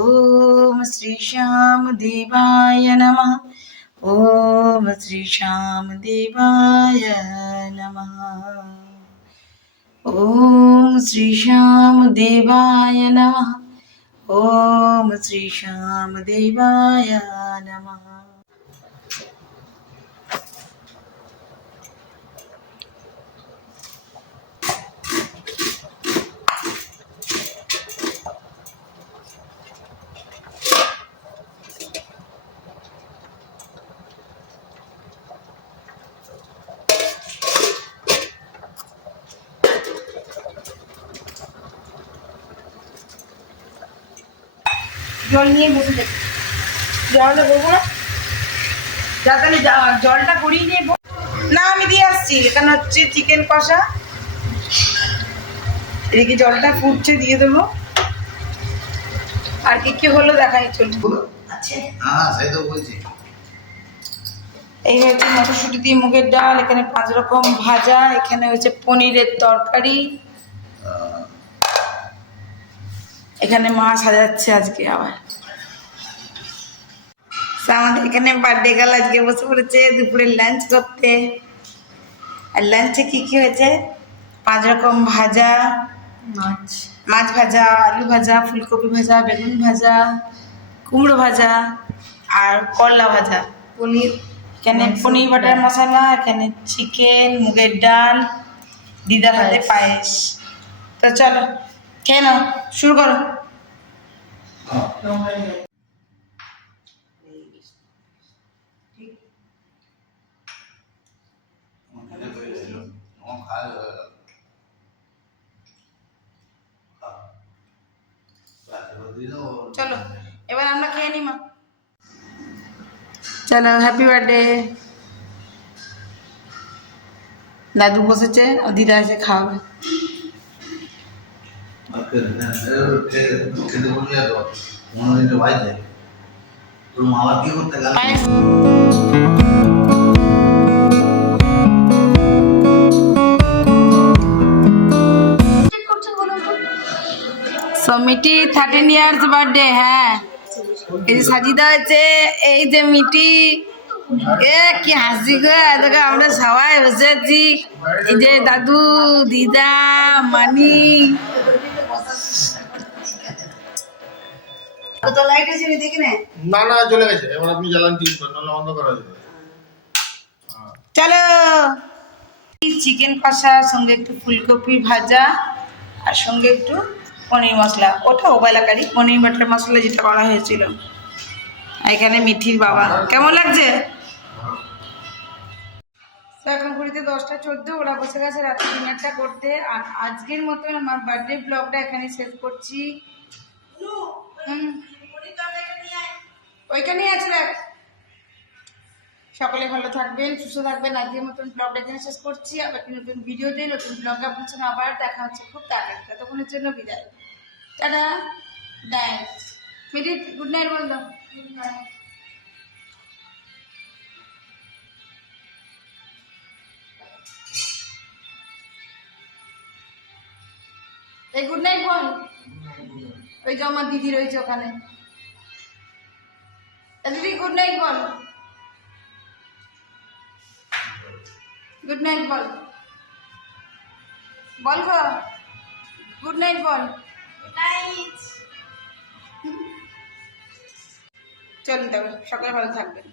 ओम श्री श्याम देवाय नमः। ओम श्री श्याम देवाय नमः। ओम श्री श्याम देवाय नमः। ओम श्री श्याम देवाय नमः। জল নিয়ে বসে থাকি, জলটা করবো না, যা তাহলে জলটা গড়িয়ে নিয়ে না, আমি দিয়ে আসছি। এখানে হচ্ছে চিকেন কষা, এদিকে জলটা ফুটছে, দিয়ে দেবো। আর কি কি হলো দেখাই, চলবো। এই হচ্ছে মটরশুঁটি দিয়ে মুগের ডাল, এখানে 5 রকম ভাজা, এখানে হচ্ছে পনিরের তরকারি, এখানে মা সাজাচ্ছে আজকে আবার। আমাদের এখানে বার্থডে গার্ল আজকে বসে পড়েছে দুপুরে লাঞ্চ করতে। আর লাঞ্চে কি কি হয়েছে? 5 রকম ভাজা, মাছ ভাজা, আলু ভাজা, ফুলকপি ভাজা, বেগুন ভাজা, কুমড়ো ভাজা আর করলা ভাজা, পনির, এখানে পনির বাটার মশলা, এখানে চিকেন, মুগের ডাল, দিদার হাতে পায়েস। তো চলো খেয়ে নাও, শুরু করো। চলো এবার আমরা খেয়ে নি মা। চলো হ্যাপি বার্থডে। দাদু বসেছে, দিদা এসে খাওয়াবে। মিটি 13 ইয়ার্স বার্থডে। হ্যাঁ, এই যে সাজিদা হয়েছে, এই যে মিটি, এ কি হাসি গো, এদিকে আমরা সবাই বসে আছি, এই যে দাদু, দিদা, মানি। কত লাইট আছে দেখি না, না চলে গেছে, এবার আপনি জ্বালান ঠিক করুন, নাহলে বন্ধ করা যাবে। চলো, চিকেন কষা, সঙ্গে একটু ফুলকপি ভাজা, আর সঙ্গে একটু পনির মশলা, ওটা ওবেলাকারই পনির বাটার মশলা যেটা করা হয়েছিল। এখানে মিঠির বাবা। কেমন লাগছে? এখন ঘুরিতে 10টা 14, ওরা বসে গেছে রাত্রে ডিনারটা করতে। আর আজকের মতন আমার বার্থডে ব্লগটা এখানে শেষ করছি। ওইখানেই আছে, সকলে ভালো থাকবেন, সুস্থ থাকবেন। আজকের মতন ব্লগটা এখানে শেষ করছি। আবার নতুন ভিডিও দিয়ে নতুন ব্লগ আপনার সঙ্গে আবার দেখা হচ্ছে খুব তাড়াতাড়ি। ততক্ষণের জন্য বিদায়, টাটা, থ্যাঙ্কস। মিটি গুড নাইট বল দাও। এই গুড নাইট বল। ওই যে আমার দিদি রয়েছে ওখানে, দিদি গুড নাইট বল। গুড নাইট বল, বল গো, গুড নাইট বল। Good night. চলুন তবে, সকালে ভালো থাকবেন।